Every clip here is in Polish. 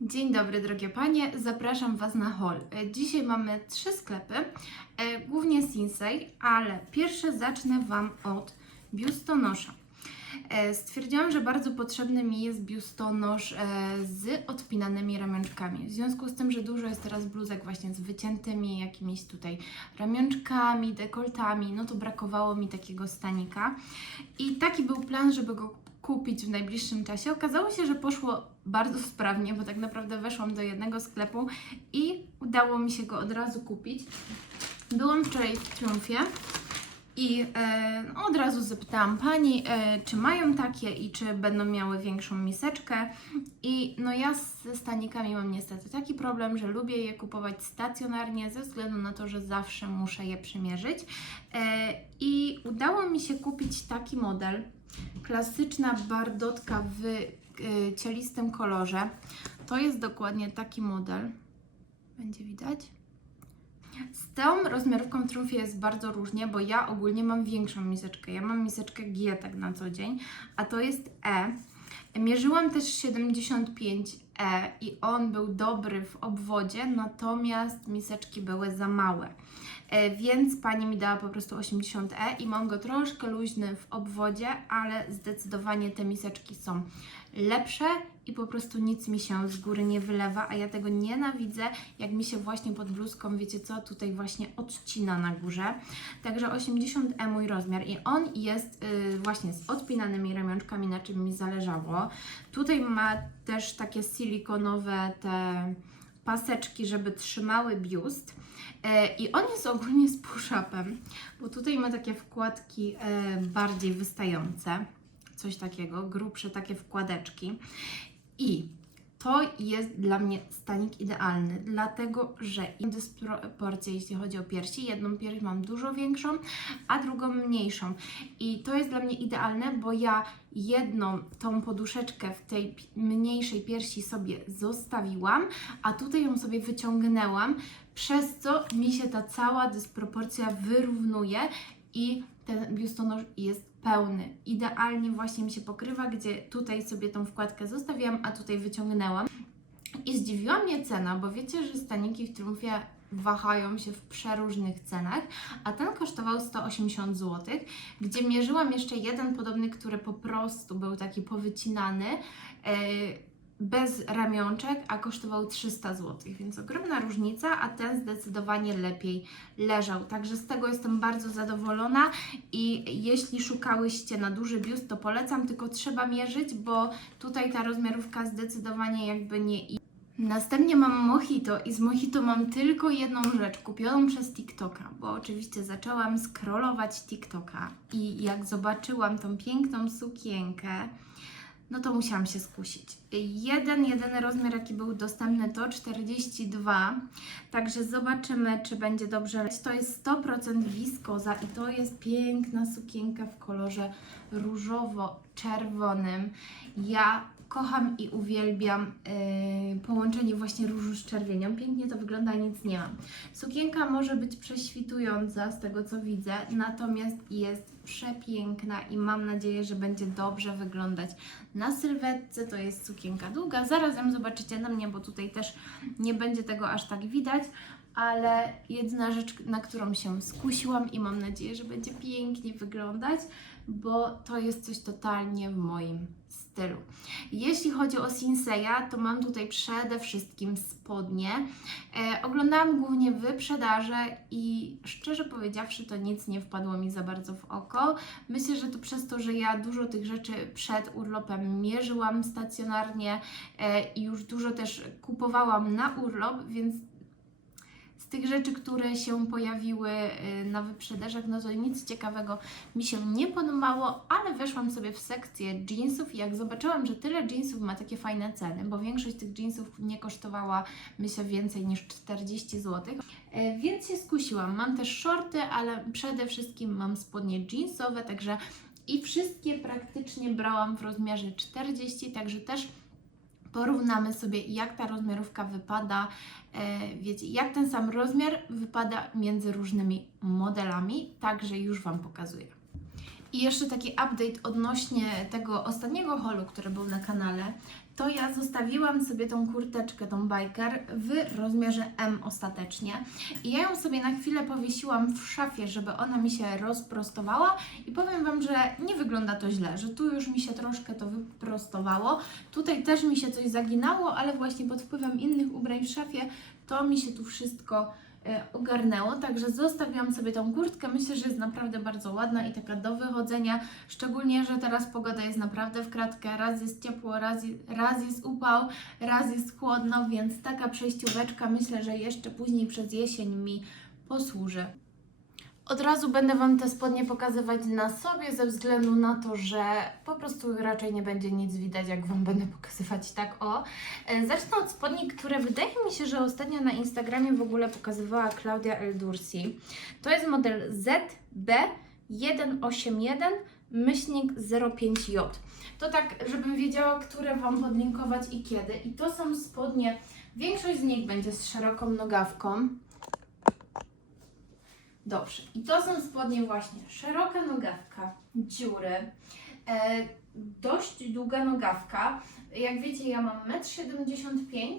Dzień dobry, drogie panie. Zapraszam Was na haul. E, Dzisiaj mamy trzy sklepy, e, głównie Sinsei, ale pierwsze zacznę Wam od biustonosza. E, Stwierdziłam, że bardzo potrzebny mi jest biustonosz z odpinanymi ramionczkami. W związku z tym, że dużo jest teraz bluzek właśnie z wyciętymi jakimiś tutaj ramionczkami, dekoltami, no to brakowało mi takiego stanika. I taki był plan, żeby go kupić w najbliższym czasie. Okazało się, że poszło bardzo sprawnie, bo tak naprawdę weszłam do jednego sklepu i udało mi się go od razu kupić. Byłam wczoraj w Triumfie i e, od razu zapytałam pani, e, czy mają takie i czy będą miały większą miseczkę. I no ja ze stanikami mam niestety taki problem, że lubię je kupować stacjonarnie ze względu na to, że zawsze muszę je przymierzyć. E, I udało mi się kupić taki model. Klasyczna bardotka w y, cielistym kolorze. To jest dokładnie taki model. Będzie widać? Z tą rozmiarówką w Triumfie jest bardzo różnie, bo ja ogólnie mam większą miseczkę. Ja mam miseczkę G tak na co dzień, a to jest E. Mierzyłam też 75E i on był dobry w obwodzie, natomiast miseczki były za małe. E, Więc pani mi dała po prostu 80E i mam go troszkę luźny w obwodzie, ale zdecydowanie te miseczki są lepsze i po prostu nic mi się z góry nie wylewa, a ja tego nienawidzę, jak mi się właśnie pod bluzką, wiecie co, tutaj właśnie odcina na górze. Także 80E mój rozmiar i on jest y, właśnie z odpinanymi ramionczkami, na czym mi zależało. Tutaj ma też takie silikonowe te paseczki, żeby trzymały biust. E, I on jest ogólnie z push-upem, bo tutaj ma takie wkładki e, bardziej wystające, coś takiego, grubsze takie wkładeczki. I to jest dla mnie stanik idealny, dlatego że mam dysproporcję, jeśli chodzi o piersi. Jedną pierś mam dużo większą, a drugą mniejszą. I to jest dla mnie idealne, bo ja jedną tą poduszeczkę w tej mniejszej piersi sobie zostawiłam, a tutaj ją sobie wyciągnęłam, przez co mi się ta cała dysproporcja wyrównuje i ten biustonosz jest pełny. Idealnie właśnie mi się pokrywa, gdzie tutaj sobie tą wkładkę zostawiłam, a tutaj wyciągnęłam. I zdziwiła mnie cena, bo wiecie, że staniki w Triumfie wahają się w przeróżnych cenach, a ten kosztował 180 zł, gdzie mierzyłam jeszcze jeden podobny, który po prostu był taki powycinany, e, bez ramionczek, a kosztował 300 zł, więc ogromna różnica, a ten zdecydowanie lepiej leżał. Także z tego jestem bardzo zadowolona i jeśli szukałyście na duży biust, to polecam, tylko trzeba mierzyć, bo tutaj ta rozmiarówka zdecydowanie jakby nie Następnie mam mojito i z mojito mam tylko jedną rzecz kupioną przez TikToka, bo oczywiście zaczęłam scrollować TikToka i jak zobaczyłam tą piękną sukienkę, no to musiałam się skusić. Jeden, jedyny rozmiar, jaki był dostępny to 42, także zobaczymy, czy będzie dobrze. To jest 100% wiskoza i to jest piękna sukienka w kolorze różowo-czerwonym. Ja kocham i uwielbiam yy, połączenie właśnie różu z czerwienią. Pięknie to wygląda, nic nie mam. Sukienka może być prześwitująca z tego co widzę, natomiast jest przepiękna i mam nadzieję, że będzie dobrze wyglądać na sylwetce. To jest sukienka długa. Zaraz ją zobaczycie na mnie, bo tutaj też nie będzie tego aż tak widać. Ale jedyna rzecz, na którą się skusiłam i mam nadzieję, że będzie pięknie wyglądać, bo to jest coś totalnie w moim stylu. Jeśli chodzi o Sinseya, to mam tutaj przede wszystkim spodnie. E, oglądałam głównie wyprzedaże i szczerze powiedziawszy, to nic nie wpadło mi za bardzo w oko. Myślę, że to przez to, że ja dużo tych rzeczy przed urlopem mierzyłam stacjonarnie e, i już dużo też kupowałam na urlop, więc tych rzeczy, które się pojawiły y, na wyprzedażach, no to nic ciekawego mi się nie podobało, ale weszłam sobie w sekcję jeansów i jak zobaczyłam, że tyle jeansów ma takie fajne ceny, bo większość tych jeansów nie kosztowała, myślę, więcej niż 40 zł, e, więc się skusiłam. Mam też shorty, ale przede wszystkim mam spodnie jeansowe, także i wszystkie praktycznie brałam w rozmiarze 40, także też porównamy sobie, jak ta rozmiarówka wypada, e, wiecie, jak ten sam rozmiar wypada między różnymi modelami, także już Wam pokazuję. I jeszcze taki update odnośnie tego ostatniego holu, który był na kanale. To ja zostawiłam sobie tą kurteczkę, tą biker w rozmiarze M ostatecznie. I ja ją sobie na chwilę powiesiłam w szafie, żeby ona mi się rozprostowała. I powiem Wam, że nie wygląda to źle, że tu już mi się troszkę to wyprostowało. Tutaj też mi się coś zaginało, ale właśnie pod wpływem innych ubrań w szafie to mi się tu wszystko ogarnęło, także zostawiłam sobie tą kurtkę. Myślę, że jest naprawdę bardzo ładna i taka do wychodzenia, szczególnie, że teraz pogoda jest naprawdę w kratkę. Raz jest ciepło, raz, raz jest upał, raz jest chłodno, więc taka przejścióweczka myślę, że jeszcze później przez jesień mi posłuży. Od razu będę Wam te spodnie pokazywać na sobie, ze względu na to, że po prostu raczej nie będzie nic widać, jak Wam będę pokazywać tak o. E, Zacznę od spodni, które wydaje mi się, że ostatnio na Instagramie w ogóle pokazywała Claudia Eldursi. To jest model ZB181 myślnik 05J. To tak, żebym wiedziała, które Wam podlinkować i kiedy. I to są spodnie, większość z nich będzie z szeroką nogawką. Dobrze. I to są spodnie właśnie szeroka nogawka, dziury, e, dość długa nogawka. Jak wiecie, ja mam 1,75 m,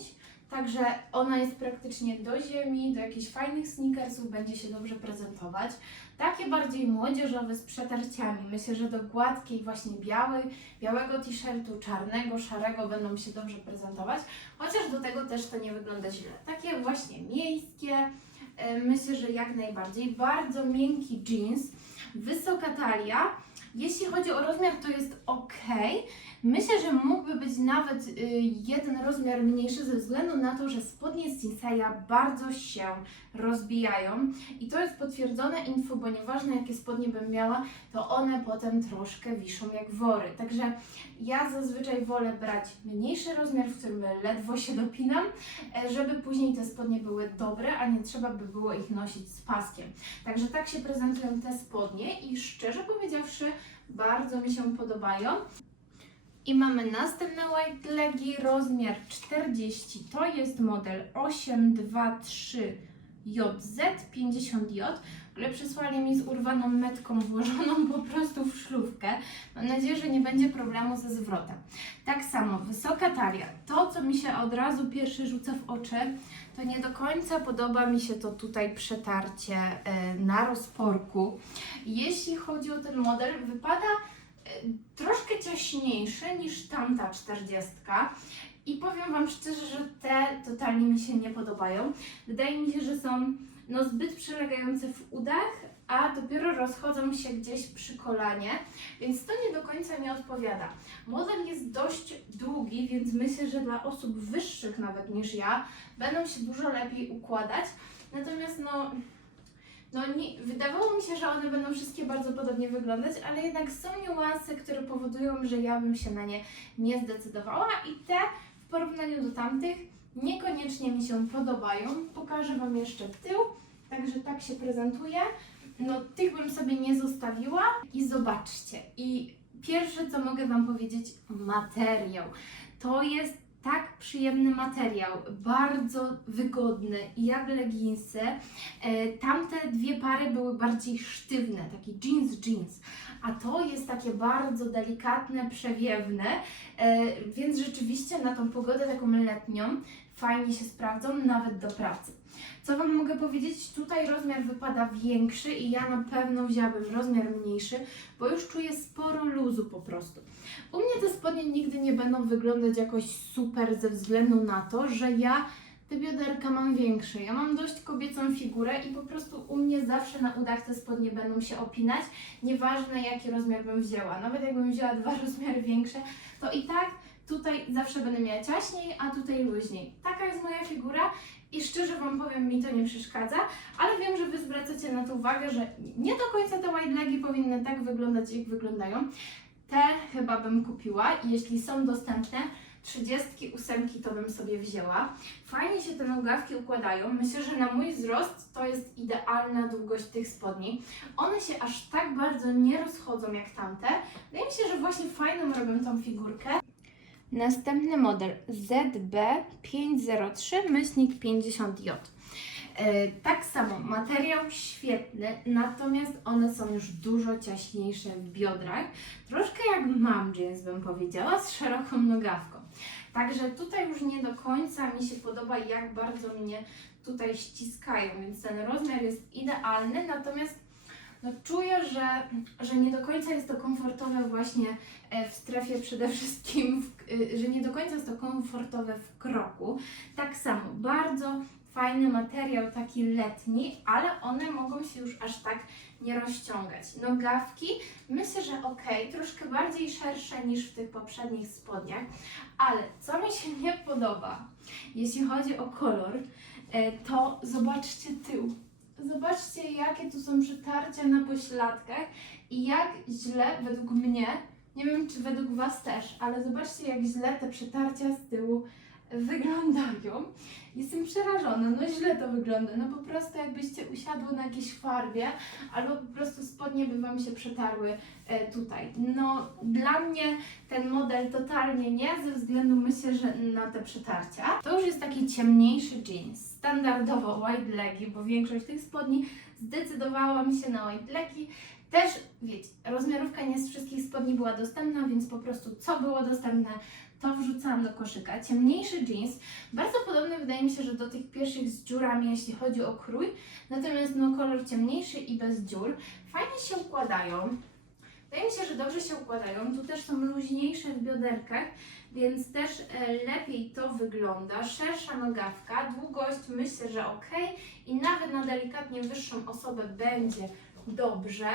także ona jest praktycznie do ziemi, do jakichś fajnych sneakersów będzie się dobrze prezentować. Takie bardziej młodzieżowe z przetarciami. Myślę, że do gładkiej właśnie białej, białego t-shirtu, czarnego, szarego będą się dobrze prezentować. Chociaż do tego też to nie wygląda źle. Takie właśnie miejskie, Myślę, że jak najbardziej. Bardzo miękki jeans, wysoka talia. Jeśli chodzi o rozmiar, to jest ok. Myślę, że mógłby być nawet y, jeden rozmiar mniejszy ze względu na to, że spodnie z Sinseya bardzo się rozbijają i to jest potwierdzone info, bo nieważne jakie spodnie bym miała, to one potem troszkę wiszą jak wory. Także ja zazwyczaj wolę brać mniejszy rozmiar, w którym ledwo się dopinam, e, żeby później te spodnie były dobre, a nie trzeba by było ich nosić z paskiem. Także tak się prezentują te spodnie i szczerze powiedziawszy, bardzo mi się podobają. I mamy następne white legi, rozmiar 40. To jest model 823 JZ50J, które przysłali mi z urwaną metką włożoną po prostu w szlówkę. Mam nadzieję, że nie będzie problemu ze zwrotem. Tak samo, wysoka talia. To, co mi się od razu pierwszy rzuca w oczy, to nie do końca podoba mi się to tutaj przetarcie e, na rozporku. Jeśli chodzi o ten model, wypada e, troszkę ciaśniejszy niż tamta 40. I powiem Wam szczerze, że te totalnie mi się nie podobają. Wydaje mi się, że są no, zbyt przylegające w udach, a dopiero rozchodzą się gdzieś przy kolanie, więc to nie do końca mi odpowiada. Model jest dość długi, więc myślę, że dla osób wyższych nawet niż ja będą się dużo lepiej układać. Natomiast no, no nie, wydawało mi się, że one będą wszystkie bardzo podobnie wyglądać, ale jednak są niuanse, które powodują, że ja bym się na nie nie zdecydowała i te w porównaniu do tamtych niekoniecznie mi się podobają. Pokażę Wam jeszcze tył, także tak się prezentuje. No tych bym sobie nie zostawiła i zobaczcie. I pierwsze co mogę Wam powiedzieć, materiał. To jest tak przyjemny materiał, bardzo wygodny, jak leginsy. E, Tamte dwie pary były bardziej sztywne, taki jeans jeans, a to jest takie bardzo delikatne, przewiewne, e, więc rzeczywiście na tą pogodę taką letnią fajnie się sprawdzą, nawet do pracy. Co Wam mogę powiedzieć? Tutaj rozmiar wypada większy i ja na pewno wzięłabym rozmiar mniejszy, bo już czuję sporo luzu po prostu. U mnie te spodnie nigdy nie będą wyglądać jakoś super ze względu na to, że ja te bioderka mam większe. Ja mam dość kobiecą figurę i po prostu u mnie zawsze na udach te spodnie będą się opinać, nieważne jaki rozmiar bym wzięła. Nawet jakbym wzięła dwa rozmiary większe, to i tak tutaj zawsze będę miała ciaśniej, a tutaj luźniej. Taka jest moja figura i szczerze Wam powiem, mi to nie przeszkadza, ale wiem, że Wy zwracacie na to uwagę, że nie do końca te white legi powinny tak wyglądać, jak wyglądają. Te chyba bym kupiła jeśli są dostępne, 38 to bym sobie wzięła. Fajnie się te nogawki układają. Myślę, że na mój wzrost to jest idealna długość tych spodni. One się aż tak bardzo nie rozchodzą jak tamte. Wydaje mi się, że właśnie fajną robią tą figurkę. Następny model ZB503 myślnik 50J. E, Tak samo, materiał świetny, natomiast one są już dużo ciaśniejsze w biodrach. Troszkę jak mam jeans bym powiedziała, z szeroką nogawką. Także tutaj już nie do końca mi się podoba, jak bardzo mnie tutaj ściskają, więc ten rozmiar jest idealny, natomiast no, czuję, że, że nie do końca jest to komfortowe właśnie e, w strefie przede wszystkim, w, y, że nie do końca jest to komfortowe w kroku. Tak samo, bardzo fajny materiał, taki letni, ale one mogą się już aż tak nie rozciągać. Nogawki, myślę, że ok, troszkę bardziej szersze niż w tych poprzednich spodniach, ale co mi się nie podoba, jeśli chodzi o kolor, e, to zobaczcie tył. Zobaczcie, jakie tu są przetarcia na pośladkach i jak źle według mnie, nie wiem czy według Was też, ale zobaczcie, jak źle te przetarcia z tyłu wyglądają. Jestem przerażona, no źle to wygląda, no po prostu jakbyście usiadły na jakiejś farbie, albo po prostu spodnie by Wam się przetarły e, tutaj. No dla mnie ten model totalnie nie, ze względu myślę, że na te przetarcia. To już jest taki ciemniejszy jeans, standardowo white legi, bo większość tych spodni zdecydowałam się na white legi. Też, wiecie, rozmiarówka nie z wszystkich spodni była dostępna, więc po prostu co było dostępne, to wrzucałam do koszyka. Ciemniejszy jeans, bardzo podobny wydaje mi się, że do tych pierwszych z dziurami, jeśli chodzi o krój, natomiast no kolor ciemniejszy i bez dziur. Fajnie się układają. Wydaje mi się, że dobrze się układają. Tu też są luźniejsze w bioderkach, więc też e, lepiej to wygląda. Szersza nogawka, długość myślę, że ok i nawet na delikatnie wyższą osobę będzie dobrze.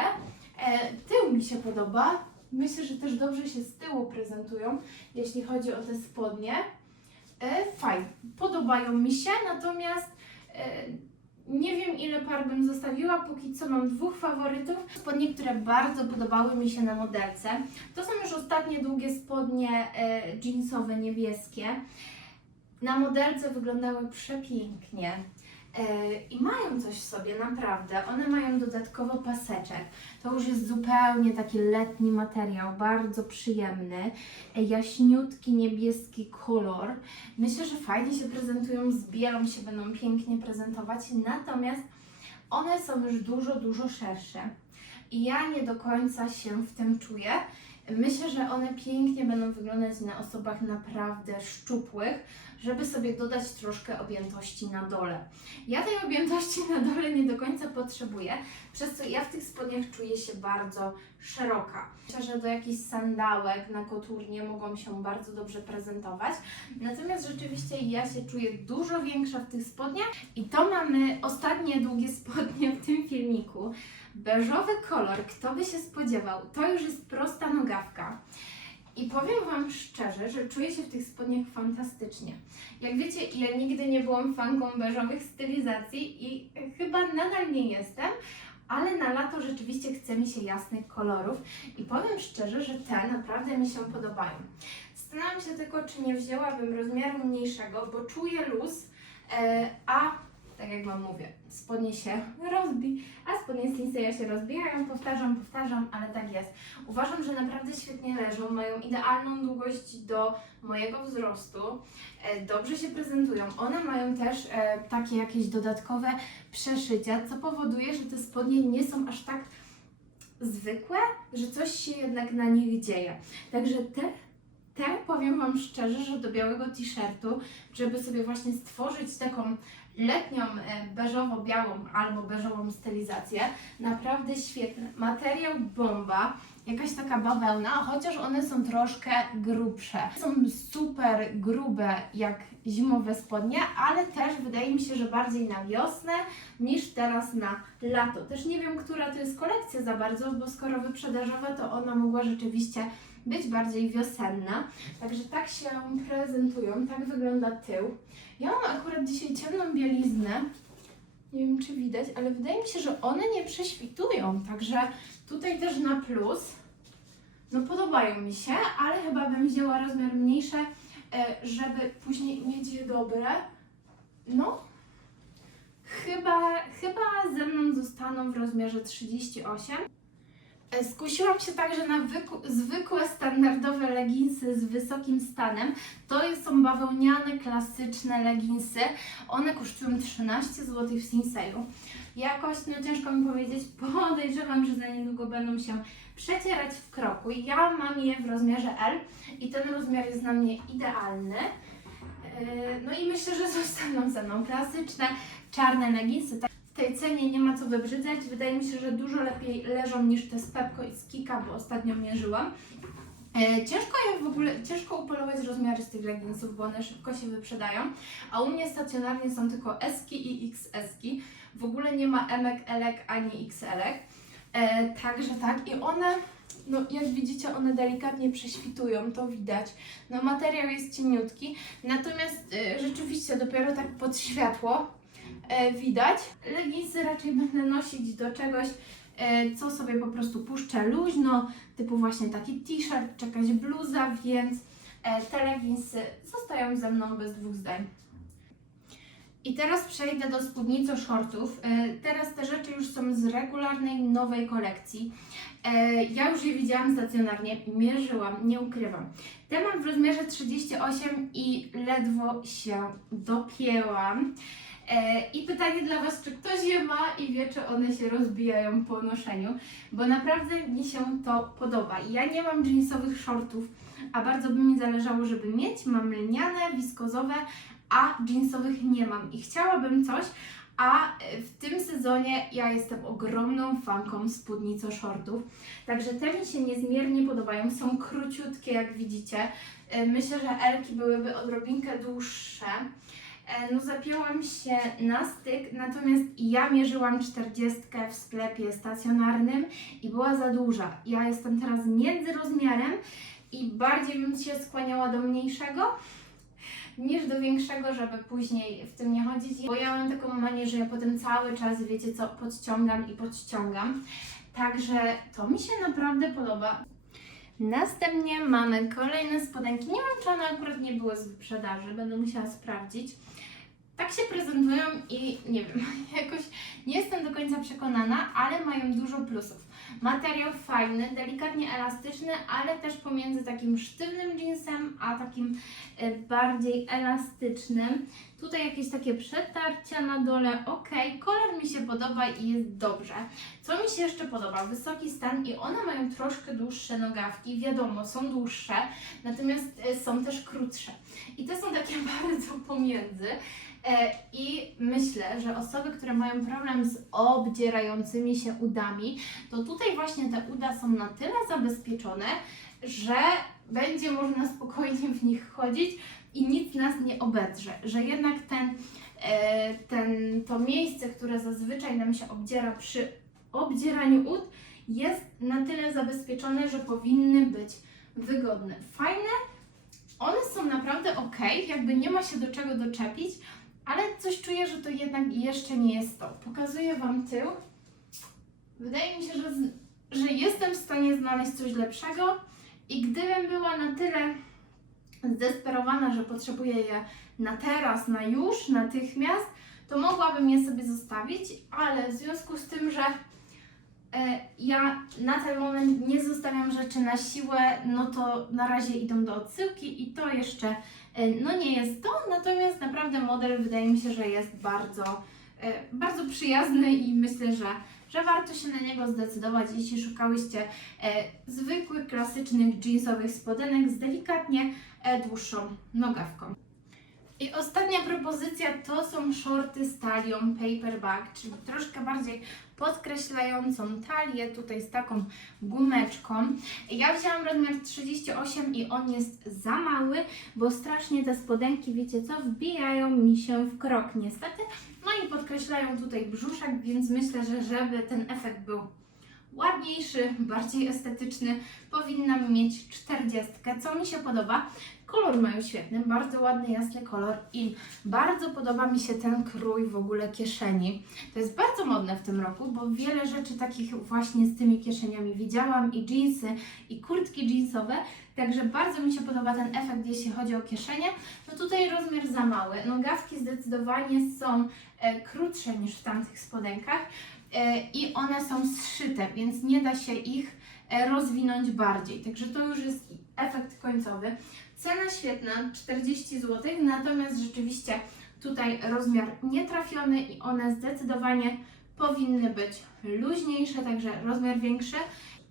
E, tył mi się podoba. Myślę, że też dobrze się z tyłu prezentują, jeśli chodzi o te spodnie. E, podobają mi się, natomiast e, nie wiem ile par bym zostawiła, póki co mam dwóch faworytów. Spodnie, które bardzo podobały mi się na modelce. To są już ostatnie długie spodnie e, jeansowe, niebieskie. Na modelce wyglądały przepięknie. E, I mają coś w sobie, naprawdę. One mają dodatkowo paseczek. To już jest zupełnie taki letni materiał, bardzo przyjemny. E, Jaśniutki, niebieski kolor. Myślę, że fajnie się prezentują, z bielą się będą pięknie prezentować. Natomiast one są już dużo, dużo szersze. I ja nie do końca się w tym czuję. Myślę, że one pięknie będą wyglądać na osobach naprawdę szczupłych, żeby sobie dodać troszkę objętości na dole. Ja tej objętości na dole nie do końca potrzebuję, przez co ja w tych spodniach czuję się bardzo szeroka. Myślę, że do jakichś sandałek na koturnie mogą się bardzo dobrze prezentować. Natomiast rzeczywiście ja się czuję dużo większa w tych spodniach i to mamy ostatnie długie spodnie w tym filmiku. Beżowy kolor, kto by się spodziewał, to już jest prosta nogawka. I powiem Wam szczerze, że czuję się w tych spodniach fantastycznie. Jak wiecie, ja nigdy nie byłam fanką beżowych stylizacji i chyba nadal nie jestem, ale na lato rzeczywiście chce mi się jasnych kolorów i powiem szczerze, że te naprawdę mi się podobają. Zastanawiam się tylko, czy nie wzięłabym rozmiaru mniejszego, bo czuję luz, e, a tak jak Wam mówię, spodnie się rozbi, a spodnie z Linseya się rozbijają, powtarzam, powtarzam, ale tak jest. Uważam, że naprawdę świetnie leżą, mają idealną długość do mojego wzrostu, e, dobrze się prezentują. One mają też e, takie jakieś dodatkowe przeszycia, co powoduje, że te spodnie nie są aż tak zwykłe, że coś się jednak na nich dzieje. Także te te powiem Wam szczerze, że do białego t-shirtu, żeby sobie właśnie stworzyć taką letnią e, beżowo-białą albo beżową stylizację, naprawdę świetne. Materiał bomba, jakaś taka bawełna, chociaż one są troszkę grubsze. Są super grube jak zimowe spodnie, ale też wydaje mi się, że bardziej na wiosnę niż teraz na lato. Też nie wiem, która to jest kolekcja za bardzo, bo skoro wyprzedażowa, to ona mogła rzeczywiście być bardziej wiosenna. Także tak się prezentują, tak wygląda tył. Ja mam akurat dzisiaj ciemną bieliznę. Nie wiem, czy widać, ale wydaje mi się, że one nie prześwitują. Także tutaj też na plus. No podobają mi się, ale chyba bym wzięła rozmiar mniejszy, e, żeby później mieć je dobre. No, chyba, chyba ze mną zostaną w rozmiarze 38. Skusiłam się także na zwykłe, standardowe leginsy z wysokim stanem. To są bawełniane, klasyczne leginsy. One kosztują 13 zł w Sinseju. Jakoś, no ciężko mi powiedzieć, podejrzewam, że za niedługo będą się przecierać w kroku. Ja mam je w rozmiarze L i ten rozmiar jest dla mnie idealny. E, No i myślę, że zostaną ze mną klasyczne, czarne leginsy. Tej cenie nie ma co wybrzydzać. Wydaje mi się, że dużo lepiej leżą niż te z Pepko i z Kika, bo ostatnio mierzyłam. E, Ciężko je w ogóle, ciężko upolować rozmiary z tych leginsów, bo one szybko się wyprzedają, a u mnie stacjonarnie są tylko S i XS. -ki. W ogóle nie ma emek, elek ani XL-ek. E, także tak i one, no jak widzicie, one delikatnie prześwitują, to widać. No materiał jest cieniutki, natomiast e, rzeczywiście dopiero tak pod światło widać. Leginsy raczej będę nosić do czegoś, e, co sobie po prostu puszczę luźno, typu właśnie taki t-shirt czy jakaś bluza, więc e, te leginsy zostają ze mną bez dwóch zdań. I teraz przejdę do spódnicy shortów. E, Teraz te rzeczy już są z regularnej, nowej kolekcji. E, Ja już je widziałam stacjonarnie, mierzyłam, nie ukrywam. Te mam w rozmiarze 38 i ledwo się dopięłam. E, I pytanie dla Was, czy ktoś je ma i wie, czy one się rozbijają po noszeniu, bo naprawdę mi się to podoba. Ja nie mam jeansowych shortów, a bardzo by mi zależało, żeby mieć. Mam lniane, wiskozowe, a jeansowych nie mam i chciałabym coś, a w tym sezonie ja jestem ogromną fanką spódnico shortów, także te mi się niezmiernie podobają, są króciutkie jak widzicie, E, myślę, że elki byłyby odrobinkę dłuższe. E, No zapięłam się na styk, natomiast ja mierzyłam 40 w sklepie stacjonarnym i była za duża. Ja jestem teraz między rozmiarem i bardziej bym się skłaniała do mniejszego niż do większego, żeby później w tym nie chodzić, bo ja mam taką manię, że ja potem cały czas, wiecie co, podciągam i podciągam. Także to mi się naprawdę podoba. Następnie mamy kolejne spodenki. Nie wiem, czy one akurat nie były z wyprzedaży, będę musiała sprawdzić. Tak się prezentują i nie wiem, jakoś nie jestem do końca przekonana, ale mają dużo plusów. Materiał fajny, delikatnie elastyczny, ale też pomiędzy takim sztywnym jeansem, a takim e, bardziej elastycznym. Tutaj jakieś takie przetarcia na dole, ok, kolor mi się podoba i jest dobrze. Co mi się jeszcze podoba? Wysoki stan i one mają troszkę dłuższe nogawki, wiadomo, są dłuższe, natomiast e, są też krótsze. I te są takie bardzo pomiędzy. E, I myślę, że osoby, które mają problem z obdzierającymi się udami, to tutaj właśnie te uda są na tyle zabezpieczone, że będzie można spokojnie w nich chodzić i nic nas nie obedrze, że jednak ten, e, ten, to miejsce, które zazwyczaj nam się obdziera przy obdzieraniu ud, jest na tyle zabezpieczone, że powinny być wygodne. Fajne, one są naprawdę ok, jakby nie ma się do czego doczepić, ale coś czuję, że to jednak jeszcze nie jest to. Pokazuję Wam tył. Wydaje mi się, że, że jestem w stanie znaleźć coś lepszego i gdybym była na tyle zdesperowana, że potrzebuję je na teraz, na już, natychmiast, to mogłabym je sobie zostawić, ale w związku z tym, że e, ja na ten moment nie zostawiam rzeczy na siłę, no to na razie idą do odsyłki i to jeszcze e, no nie jest to, natomiast naprawdę model wydaje mi się, że jest bardzo, bardzo przyjazny i myślę, że, że warto się na niego zdecydować, jeśli szukałyście e, zwykłych, klasycznych jeansowych spodenek z delikatnie e, dłuższą nogawką. I ostatnia propozycja to są shorty z talią paperback, czyli troszkę bardziej podkreślającą talię, tutaj z taką gumeczką. Ja wzięłam rozmiar 38 i on jest za mały, bo strasznie te spodenki, wiecie co, wbijają mi się w krok niestety. No i podkreślają tutaj brzuszek, więc myślę, że żeby ten efekt był ładniejszy, bardziej estetyczny, powinnam mieć 40. Co mi się podoba? Kolor mają świetny, bardzo ładny, jasny kolor i bardzo podoba mi się ten krój w ogóle kieszeni. To jest bardzo modne w tym roku, bo wiele rzeczy takich właśnie z tymi kieszeniami widziałam i jeansy, i kurtki jeansowe, także bardzo mi się podoba ten efekt, jeśli chodzi o kieszenie. No tutaj rozmiar za mały, nogawki zdecydowanie są e, krótsze niż w tamtych spodenkach e, i one są zszyte, więc nie da się ich e, rozwinąć bardziej. Także to już jest efekt końcowy. Cena świetna, 40 zł, natomiast rzeczywiście tutaj rozmiar nietrafiony i one zdecydowanie powinny być luźniejsze, także rozmiar większy.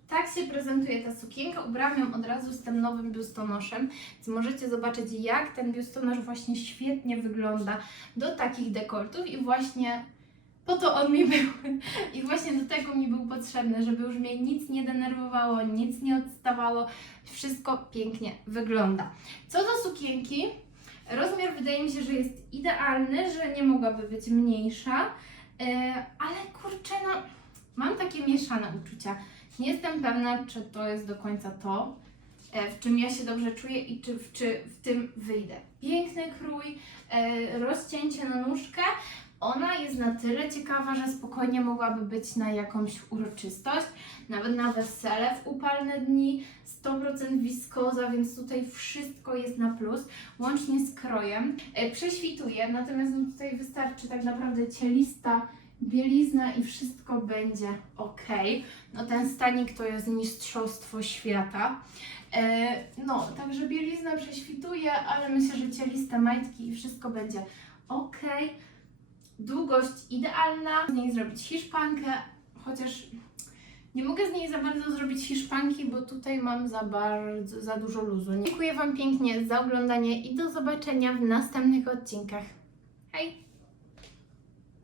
Tak się prezentuje ta sukienka. Ubrałam ją od razu z tym nowym biustonoszem, więc możecie zobaczyć, jak ten biustonosz właśnie świetnie wygląda do takich dekoltów i właśnie po to on mi był. I właśnie do tego mi był potrzebny, żeby już mnie nic nie denerwowało, nic nie odstawało. Wszystko pięknie wygląda. Co do sukienki, rozmiar wydaje mi się, że jest idealny, że nie mogłaby być mniejsza, e, ale kurczę, no mam takie mieszane uczucia. Nie jestem pewna, czy to jest do końca to, e, w czym ja się dobrze czuję i czy, czy w tym wyjdę. Piękny krój, e, rozcięcie na nóżkę. Ona jest na tyle ciekawa, że spokojnie mogłaby być na jakąś uroczystość, nawet na wesele w upalne dni. 100% wiskoza, więc tutaj wszystko jest na plus, łącznie z krojem. E, prześwituje, natomiast no tutaj wystarczy tak naprawdę cielista bielizna i wszystko będzie ok. No ten stanik to jest mistrzostwo świata. E, no, także bielizna prześwituje, ale myślę, że cieliste majtki i wszystko będzie ok. Długość idealna, z niej zrobić hiszpankę, chociaż nie mogę z niej za bardzo zrobić hiszpanki, bo tutaj mam za bardzo, za dużo luzu. Dziękuję Wam pięknie za oglądanie i do zobaczenia w następnych odcinkach. Hej!